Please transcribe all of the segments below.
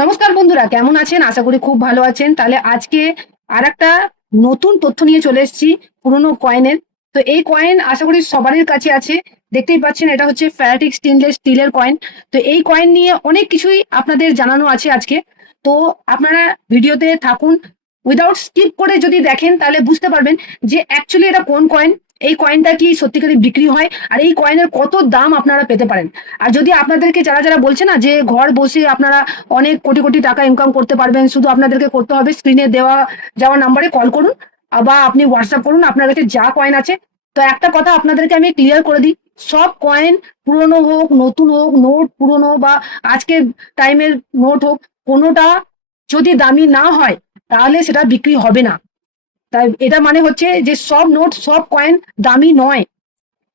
নমস্কার বন্ধুরা, কেমন আছেন? আশা করি খুব ভালো আছেন। তাহলে আজকে আর একটা নতুন তথ্য নিয়ে চলে এসেছি, পুরনো কয়েনের। তো এই কয়েন আশা করি সবারই কাছে আছে। দেখতেই পাচ্ছেন, এটা হচ্ছে ফ্যারাটিক স্টেনলেস স্টিলের কয়েন। তো এই কয়েন নিয়ে অনেক কিছুই আপনাদের জানানো আছে আজকে। তো আপনারা ভিডিওতে থাকুন। উইদাউট স্কিপ করে যদি দেখেন, তাহলে বুঝতে পারবেন যে অ্যাকচুয়ালি এটা কোন কয়েন। এই কয়েনটা কি সত্যিকারই বিক্রি হয়? আর এই কয়েনের কত দাম আপনারা পেতে পারেন? আর যদি আপনাদেরকে যারা যারা বলছে না যে ঘর বসে আপনারা অনেক কোটি কোটি টাকা ইনকাম করতে পারবেন, শুধু আপনাদেরকে করতে হবে স্ক্রিনে দেওয়া যাওয়া নাম্বারে কল করুন, বা আপনি হোয়াটসঅ্যাপ করুন, আপনার কাছে যা কয়েন আছে। তো একটা কথা আপনাদেরকে আমি ক্লিয়ার করে দিই, সব কয়েন পুরনো হোক, নতুন হোক নোট পুরনো বা আজকের টাইমের নোট হোক, কোনোটা যদি দামি না হয়, তাহলে সেটা বিক্রি হবে না। তাই এটা মানে হচ্ছে যে সব নোট, সব কয়েন দামি নয়।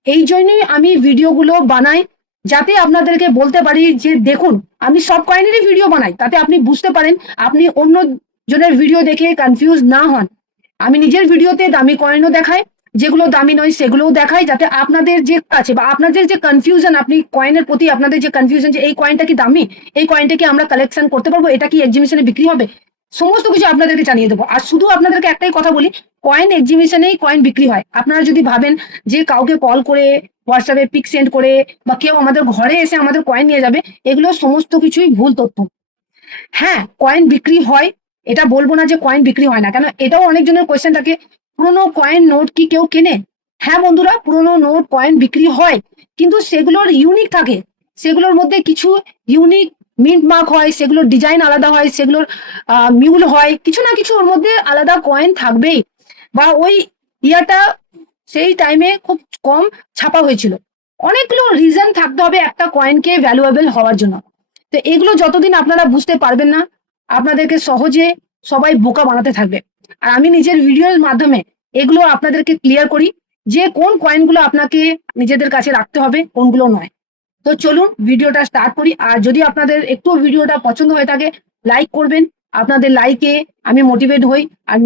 এই জন্যই আমি ভিডিওগুলো বানাই, যাতে আপনাদেরকে বলতে পারি যে দেখুন, আমি সব কয়েনেরই ভিডিও বানাই, তাতে আপনি বুঝতে পারেন আপনি অন্য জনের ভিডিও দেখে কনফিউজ না হন। আমি নিজের ভিডিওতে দামি কয়েনও দেখাই, যেগুলো দামি নয় সেগুলোও দেখাই, যাতে আপনাদের যে আছে বা আপনাদের যে কনফিউশন আপনি কয়েনের প্রতি আপনাদের যে কনফিউশন যে এই কয়েনটা কি দামি, এই কয়েনটা কি আমরা কালেকশন করতে পারব, এটা কি এক্সিবিশনে বিক্রি হবে? সমস্ত কিছু আপনাদেরকে জানিয়ে দেবো। আর শুধু আপনাদেরকে একটাই কথা বলি কয়েন এক্সিবিশনেই কয়েন বিক্রি হয়। আপনারা যদি ভাবেন যে কাউকে কল করে হোয়াটসঅ্যাপে পিক সেন্ড করে বা কেউ আমাদের ঘরে এসে আমাদের কয়েন নিয়ে যাবে, এগুলো সমস্ত কিছুই ভুল তথ্য। হ্যাঁ কয়েন বিক্রি হয়, এটা বলব না যে কয়েন বিক্রি হয় না, কেন এটাও অনেকজনের কোয়েশ্চেন থাকে, পুরোনো কয়েন নোট কি কেউ কেনে? হ্যাঁ বন্ধুরা, পুরোনো নোট কয়েন বিক্রি হয়, কিন্তু সেগুলোর ইউনিক থাকে। সেগুলোর মধ্যে কিছু ইউনিক মিন্ট মার্ক হয়, সেগুলোর ডিজাইন আলাদা হয়, সেগুলোর মিউল হয়, কিছু না কিছু ওর মধ্যে আলাদা কয়েন থাকবেই। বা ওই ইয়ারটা সেই টাইমে খুব কম ছাপা হয়েছিল। অনেকগুলো রিজন থাকতে হবে একটা কয়েনকে ভ্যালুয়েবল হওয়ার জন্য। তো এগুলো যতদিন আপনারা বুঝতে পারবেন না, আপনাদেরকে সহজে সবাই বোকা বানাতে থাকবে। আর আমি নিজের ভিডিওর মাধ্যমে এগুলো আপনাদেরকে ক্লিয়ার করি যে কোন কয়েনগুলো আপনাকে নিজেদের কাছে রাখতে হবে, কোনগুলো নয়। তো চলুন ভিডিওটা স্টার্ট করি। আর যদি আপনাদের একটু ভিডিওটা পছন্দ হয়ে থাকে লাইক করবেন। আপনাদের লাইকে আমি মোটিভেট হই আর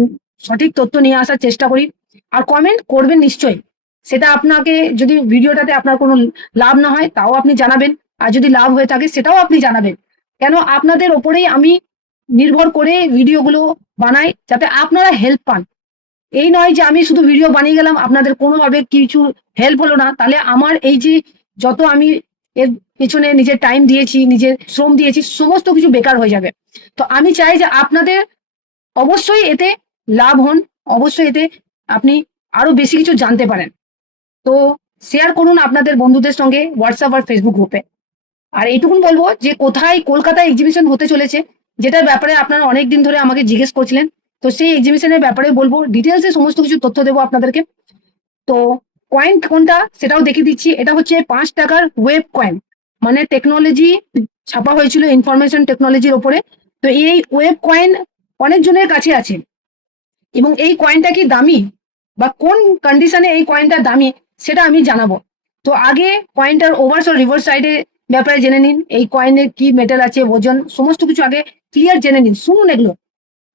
সঠিক তথ্য নিয়ে আসার চেষ্টা করি। আর কমেন্ট করবেন নিশ্চয়ই। সেটা আপনাকে যদি ভিডিওটাতে আপনার কোনো লাভ না হয়, তাও আপনি জানাবেন। আর যদি লাভ হয়ে থাকে, সেটাও আপনি জানাবেন। কেন? আপনাদের ওপরেই আমি নির্ভর করে ভিডিওগুলো বানাই যাতে আপনারা হেল্প পান। এই নয় যে আমি শুধু ভিডিও বানিয়ে গেলাম, আপনাদের কোনোভাবে কিছু হেল্প হলো না। তাহলে আমার এই যে যত আমি এর পেছনে নিজের টাইম দিয়েছি, নিজের শ্রম দিয়েছি, সমস্ত কিছু বেকার হয়ে যাবে। তো আমি চাই যে আপনাদের অবশ্যই এতে লাভ হন, অবশ্যই এতে আপনি আরও বেশি কিছু জানতে পারেন। তো শেয়ার করুন আপনাদের বন্ধুদের সঙ্গে হোয়াটসঅ্যাপ আর ফেসবুক গ্রুপে আর এইটুকুন বলব যে কোথায় কলকাতায় এক্সিবিশন হতে চলেছে, যেটার ব্যাপারে আপনারা অনেক দিন ধরে আমাকে জিজ্ঞেস করছিলেন, তো সেই এক্সিবিশনের ব্যাপারে বলব ডিটেলসে সমস্ত কিছু তথ্য দেবো আপনাদেরকে। তো কয়েন কোনটা? সেটাও দেখিয়ে দিচ্ছি। এটা হচ্ছে পাঁচ টাকার ওয়েব কয়েন মানে টেকনোলজি ছাপা হয়েছিল ইনফরমেশন টেকনোলজির ওপরে। তো এই ওয়েব কয়েন অনেকজনের কাছে আছে। এবং এই কয়েনটা কি দামি? বা কোন কন্ডিশনে এই কয়েনটা দামি? সেটা আমি জানাব। তো আগে কয়েনটার ওভার্স ও রিভার্স সাইডে ব্যাপারে জেনে নিন। এই কয়েনের কি মেটাল আছে, ওজন, সমস্ত কিছু আগে ক্লিয়ার জেনে নিন। শুনুন এগুলো।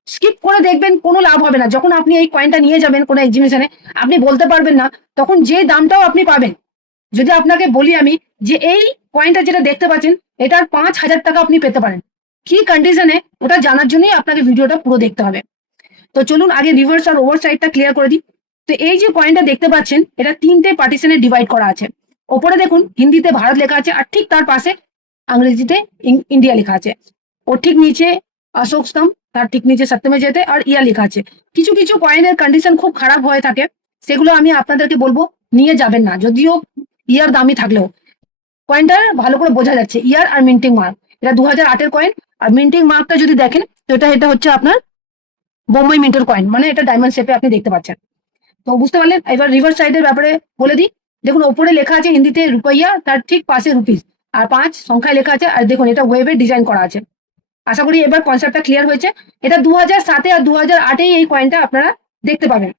স্কিপ করে দেখবেন, কোনো লাভ হবে না। যখন আপনি এই কয়েনটা নিয়ে যাবেন কোনো এক্সিবিশনে আপনি বলতে পারবেন না, তখন যে দামটাও আপনি পাবেন। যদি আপনাকে বলি আমি যে এই কয়েনটা যেটা দেখতে পাচ্ছেন, এটার পাঁচ হাজার টাকা আপনি পেতে পারেন। কি কন্ডিশনে ওটা জানার জন্যই আপনাকে ভিডিওটা পুরো দেখতে হবে। তো চলুন আগে রিভার্স আর ওভার সাইডটা ক্লিয়ার করে দিই। তো এই যে কয়েনটা দেখতে পাচ্ছেন, এটা তিনটে পার্টিশনে ডিভাইড করা আছে। ওপরে দেখুন, হিন্দিতে ভারত লেখা আছে, আর ঠিক তার পাশে ইংরেজিতে ইন্ডিয়া লেখা আছে। ওর ঠিক নিচে অশোক স্তম্ভ তার ঠিক নিচে সপ্তমে যেতে আর ইয়া লেখা আছে। কিছু কিছু কয়েনের কন্ডিশন খুব খারাপ হয়ে থাকে, সেগুলো আমি আপনাদেরকে বলব, নিয়ে যাবেন না, যদিও ইয়ার দামি থাকলেও। কয়েনটা ভালো করে বোঝা যাচ্ছে, ইয়ার আর মিন্টিং মার্ক এটা দু হাজার আটের কয়েন আর মিন্টিং মার্কটা যদি দেখেন, তো এটা এটা হচ্ছে আপনার বোম্বাই মিন্টের কয়েন মানে এটা ডায়মন্ড শেপে আপনি দেখতে পাচ্ছেন। তো বুঝতে পারলেন? এবার রিভার্স সাইডের ব্যাপারে বলে দিই। দেখুন, ওপরে লেখা আছে হিন্দিতে রুপাইয়া, তার ঠিক পাশে রুপিস আর পাঁচ সংখ্যায় লেখা আছে, আর দেখুন, এটা ওয়েবে ডিজাইন করা আছে। আশা করি এবার কনসেপ্টটা ক্লিয়ার হয়েছে। এটা দু হাজার সাতে আর দু হাজার আটেই এই কয়েনটা আপনারা দেখতে পাবেন।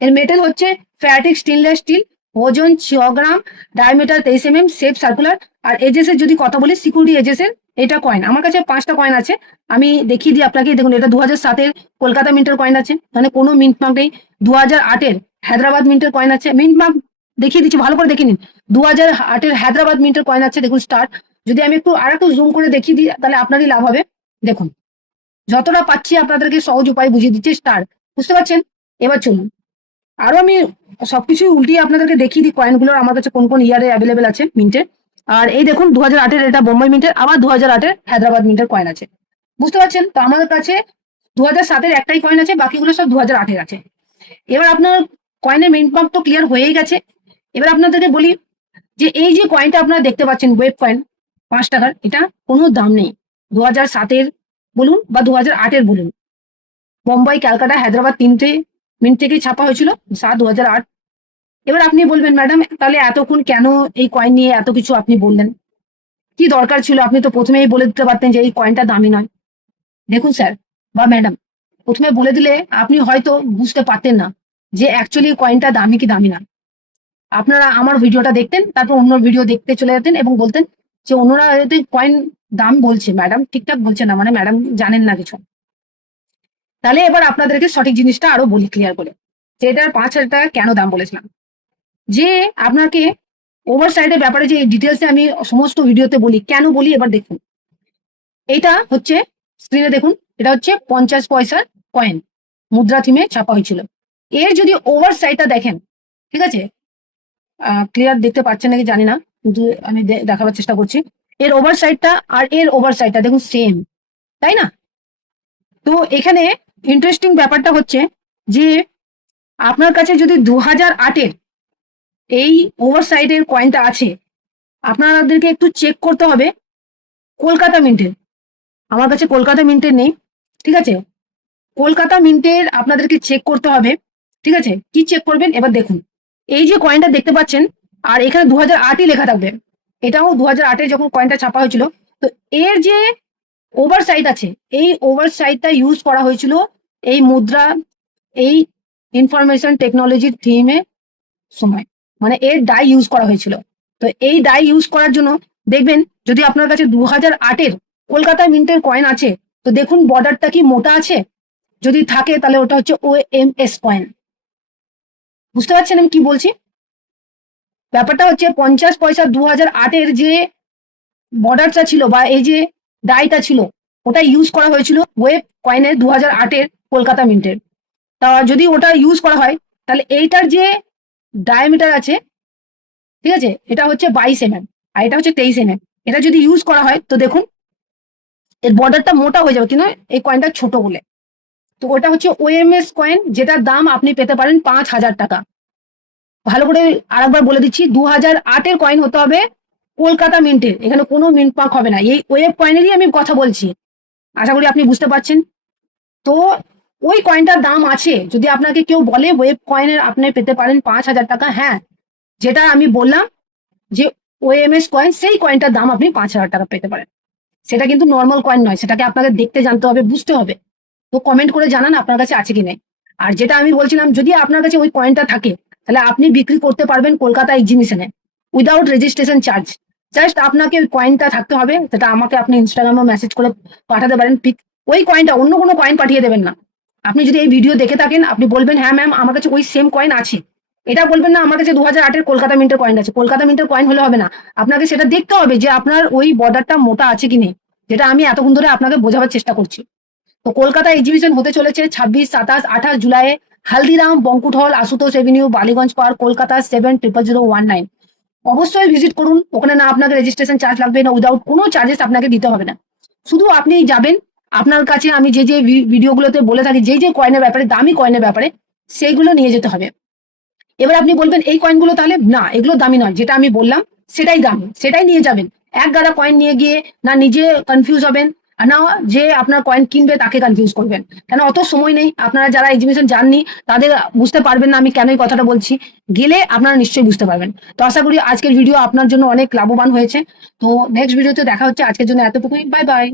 এর মেটেল হচ্ছে ফ্যাটিক স্টেনলেস স্টিল ওজন ছ গ্রাম ডায়ামিটার তেইশ এম এম শেপ সার্কুলার আর এজেস এর যদি কথা বলি সিকিউরিটি এজেস এর, এটা কয়েন আমার কাছে পাঁচটা কয়েন আছে। আমি দেখিয়ে দিই আপনাকে। দেখুন, এটা দু হাজার সাতের কলকাতা মিন্টের কয়েন আছে। মানে কোনো মিন্ট মার্ক নেই। দু হাজার আটের হায়দ্রাবাদ মিন্টের কয়েন আছে। মিন্ট মার্ক দেখিয়ে দিচ্ছি, ভালো করে দেখে নিন। দু হাজার আটের হায়দ্রাবাদ মিন্টের কয়েন আছে। দেখুন স্টার্ট যদি আমি একটু আর একটু জুম করে দেখিয়ে দিই, তাহলে আপনারই লাভ হবে। দেখুন, যতটা পাচ্ছি আপনাদেরকে সহজ উপায় বুঝিয়ে দিচ্ছে স্টার বুঝতে পারছেন? এবার চলুন। আরও আমি সবকিছু উল্টিয়ে আপনাদেরকে দেখিয়ে দিই কয়েনগুলোর আমার কাছে কোন কোন ইয়ারে অ্যাভেলেবেল আছে মিন্টের আর এই দেখুন দু হাজার আটের এটা বোম্বাই মিন্টের আবার দু হাজার আটের হায়দ্রাবাদ মিন্টের কয়েন আছে। বুঝতে পারছেন? তো আমাদের কাছে দু হাজার সাতের একটাই কয়েন আছে, বাকিগুলো সব দু হাজার আটের আছে। এবার আপনার কয়েনের মিন্ট পাম্প তো ক্লিয়ার হয়েই গেছে। এবার আপনাদেরকে বলি যে, এই যে কয়েনটা আপনারা দেখতে পাচ্ছেন ওয়েব কয়েন পাঁচ টাকার, এটা কোনো দাম নেই। দু হাজার সাতের বলুন বা দু হাজার আটের বলুন। বোম্বাই ক্যালকাটা, হায়দ্রাবাদ তিনটে মিনিট থেকেই ছাপা হয়েছিল, সাত দু হাজার আট। এবার আপনি বলবেন, ম্যাডাম, তাহলে এতক্ষণ কেন এই কয়েন নিয়ে এত কিছু আপনি বললেন? কি দরকার ছিল? আপনি তো প্রথমেই বলে দিতে পারতেন যে এই কয়েনটা দামি নয়। দেখুন স্যার বা ম্যাডাম, প্রথমে বলে দিলে আপনি হয়তো বুঝতে পারতেন না যে অ্যাকচুয়ালি কয়েনটা দামি কি দামি না। আপনারা আমার ভিডিওটা দেখতেন, তারপর অন্য ভিডিও দেখতে চলে যেতেন এবং বলতেন যে অন্যরা হয়তো কয়েন দাম বলছে ম্যাডাম ঠিকঠাক বলছে না মানে ম্যাডাম জানেন না কিছু। তাহলে এবার আপনাদেরকে সঠিক জিনিসটা আরও বলি ক্লিয়ার করে। যে এটার পাঁচ হাজার টাকা কেন দাম বলেছিলাম? যে আপনাকে ওভার সাইডের ব্যাপারে যে ডিটেলসে আমি সমস্ত ভিডিওতে বলি, কেন বলি এবার দেখুন। এইটা হচ্ছে স্ক্রিনে দেখুন, এটা হচ্ছে পঞ্চাশ পয়সার কয়েন মুদ্রা থিমে ছাপা হয়েছিল। এর যদি ওভার সাইডটা দেখেন, ঠিক আছে? ক্লিয়ার দেখতে পাচ্ছেন নাকি জানি না। আমি দেখাবার চেষ্টা করছি। এর ওভার সাইডটা আর এর ওভার সাইডটা দেখুন সেম তাই না? তো এখানে ইন্টারেস্টিং ব্যাপারটা হচ্ছে যে আপনার কাছে যদি দু হাজার আটের এই ওভার সাইডের কয়েনটা আছে, আপনাদেরকে একটু চেক করতে হবে কলকাতা মিন্টের আমার কাছে কলকাতা মিন্টের নেই, ঠিক আছে? কলকাতা মিন্টের আপনাদেরকে চেক করতে হবে, ঠিক আছে? কি চেক করবেন? এবার দেখুন। এই যে কয়েনটা দেখতে পাচ্ছেন আর এখানে দু হাজার আটই লেখা থাকবে। এটাও দু হাজার আটে যখন কয়েনটা ছাপা হয়েছিল, তো এর যে ওভার সাইড আছে, এই ওভার সাইডটা ইউজ করা হয়েছিল এই মুদ্রা, এই ইনফরমেশন টেকনোলজির থিমে সময়। মানে এর ডাই ইউজ করা হয়েছিল। তো এই ডাই ইউজ করার জন্য দেখবেন, যদি আপনার কাছে দু হাজার আটের কলকাতা মিন্টের কয়েন আছে, তো দেখুন বর্ডারটা কি মোটা আছে? যদি থাকে তাহলে ওটা হচ্ছে ও এম এস কয়েন বুঝতে পারছেন আমি কি বলছি? ব্যাপারটা হচ্ছে পঞ্চাশ পয়সা দু হাজার আটের যে বর্ডারটা ছিল বা এই যে ডাইটা ছিল, ওটা ইউজ করা হয়েছিল ওয়েব কয়েনের দু হাজার আটের কলকাতা মিন্টের তা যদি ওটা ইউজ করা হয়, তাহলে এইটার যে ডায়ামিটার আছে, ঠিক আছে? এটা হচ্ছে বাইশ এম আর এটা হচ্ছে তেইশ এম এটা যদি ইউজ করা হয়, তো দেখুন, এর বর্ডারটা মোটা হয়ে যাবে, কিন্তু এই কয়েনটা ছোট বলে। তো ওটা হচ্ছে ওএমএস কয়েন যেটার দাম আপনি পেতে পারেন পাঁচ হাজার টাকা। ভালো করে আরেকবার বলে দিচ্ছি দু হাজার আটের কয়েন হতে হবে কলকাতা মিন্টের এখানে কোনো মিন্ট পাক হবে না। এই ওয়েব কয়েনেরই আমি কথা বলছি। আশা করি আপনি বুঝতে পারছেন। তো ওই কয়েনটার দাম আছে। যদি আপনাকে কেউ বলে ওয়েব কয়েনের আপনি পেতে পারেন পাঁচ হাজার টাকা হ্যাঁ। যেটা আমি বললাম যে ওএমএস কয়েন সেই কয়েনটার দাম আপনি পাঁচ হাজার টাকা পেতে পারেন। সেটা কিন্তু নর্মাল কয়েন নয়। সেটাকে আপনাকে দেখতে জানতে হবে, বুঝতে হবে। তো কমেন্ট করে জানান আপনার কাছে আছে কি নেই। আর যেটা আমি বলছিলাম, যদি আপনার কাছে ওই কয়েনটা থাকে তাহলে আপনি বিক্রি করতে পারবেন কলকাতা এক্সিবিশনে উইদাউট রেজিস্ট্রেশন চার্জ জাস্ট আপনাকে ওই কয়েনটা থাকতে হবে, সেটা আমাকে আপনি ইনস্টাগ্রামে মেসেজ করে পাঠাতে পারেন। পিক ওই কয়েনটা অন্য কোনো কয়েন পাঠিয়ে দেবেন না। আপনি যদি এই ভিডিও দেখে থাকেন, আপনি বলবেন হ্যাঁ ম্যাম আমার কাছে ওই সেম কয়েন আছে। এটা বলবেন না, আমার কাছে দু হাজার আটের কলকাতা মিন্টের কয়েন আছে। কলকাতা মিন্টের কয়েন হলে হবে না। আপনাকে সেটা দেখতে হবে যে আপনার ওই বর্ডারটা মোটা আছে কি নেই, যেটা আমি এতক্ষণ ধরে আপনাকে বোঝাবার চেষ্টা করছি। তো কলকাতা এক্সিবিশন হতে চলেছে ছাব্বিশ, সাতাশ, আঠাশ জুলাইয়ে Haldiram, banquet hall, Ashutosh avenue, Ballygunge park, Kolkata seven triple zero one nine অবশ্যই ভিজিট করুন, ওখানে না আপনাকে রেজিস্ট্রেশন চার্জ লাগবে না উইদাউট কোনো চার্জেস আপনাকে দিতে হবে না। শুধু আপনি যাবেন, আপনার কাছে আমি যে যে ভিডিওগুলোতে বলে থাকি, যে যে কয়েনের ব্যাপারে, দামি কয়েনের ব্যাপারে, সেইগুলো নিয়ে যেতে হবে। এবার আপনি বলবেন, এই কয়েনগুলো তাহলে? না, এগুলো দামি নয়, যেটা আমি বললাম, সেটাই দামি, সেটাই নিয়ে যাবেন। এক গাদা কয়েন নিয়ে গিয়ে না নিজে কনফিউজ হবেন না যে আপনার কয়েন কিনবে তাকে কনফিউজ করবেন। কেন? অত সময় নেই। আপনারা যারা এক্সিবিশন যাননি, তাদের বুঝতে পারবেন না আমি কেন এই কথাটা বলছি। গেলে আপনারা নিশ্চয়ই বুঝতে পারবেন। তো আশা করি আজকের ভিডিও আপনার জন্য অনেক লাভবান হয়েছে। তো নেক্সট ভিডিওতে দেখা হচ্ছে। আজকের জন্য এতটুকুই। Bye bye